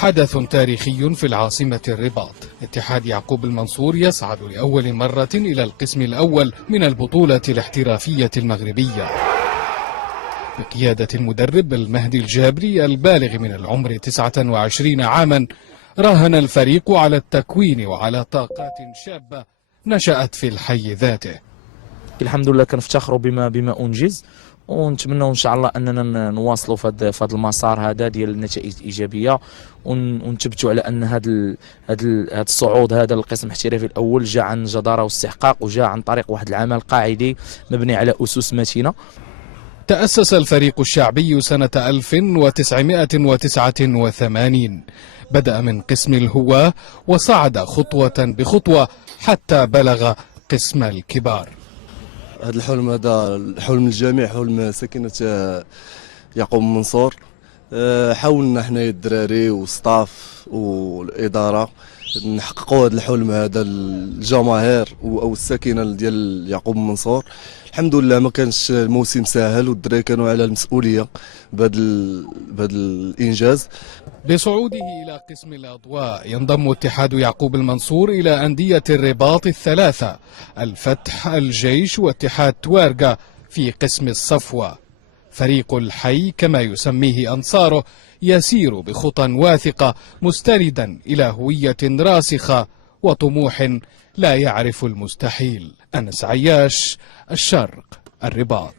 حدث تاريخي في العاصمة الرباط. اتحاد يعقوب المنصور يصعد لأول مرة إلى القسم الأول من البطولة الاحترافية المغربية بقيادة المدرب المهدي الجابري البالغ من العمر 29 عاما. راهن الفريق على التكوين وعلى طاقات شابة نشأت في الحي ذاته. الحمد لله كنفتخروا بما أنجز، ونتمنوا ان شاء الله اننا نواصلوا في هذا المسار هذا ديال النتائج الايجابيه، ونثبتوا على ان هذا الصعود هذا للقسم الاحترافي الاول جاء عن جداره واستحقاق، وجاء عن طريق واحد العمل قاعدي مبني على اسس متينه. تأسس الفريق الشعبي سنة 1989، بدأ من قسم الهواة وصعد خطوة بخطوة حتى بلغ قسم الكبار. هذا الحلم، هذا حلم الجميع، حلم ساكنة يعقوب المنصور. حاولنا حنا الدراري والستاف والإدارة نحققوا هذا الحلم هذا الجماهير او الساكنه ديال يعقوب المنصور. الحمد لله ما كانش الموسم سهل، والدراري كانوا على المسؤوليه بهذا الانجاز. بصعوده إلى قسم الأضواء ينضم اتحاد يعقوب المنصور إلى أندية الرباط الثلاثة، الفتح، الجيش، واتحاد توارقة في قسم الصفوة. فريق الحي كما يسميه أنصاره يسير بخطى واثقة مستندا إلى هوية راسخة وطموح لا يعرف المستحيل. أنس عياش، الشرق، الرباط.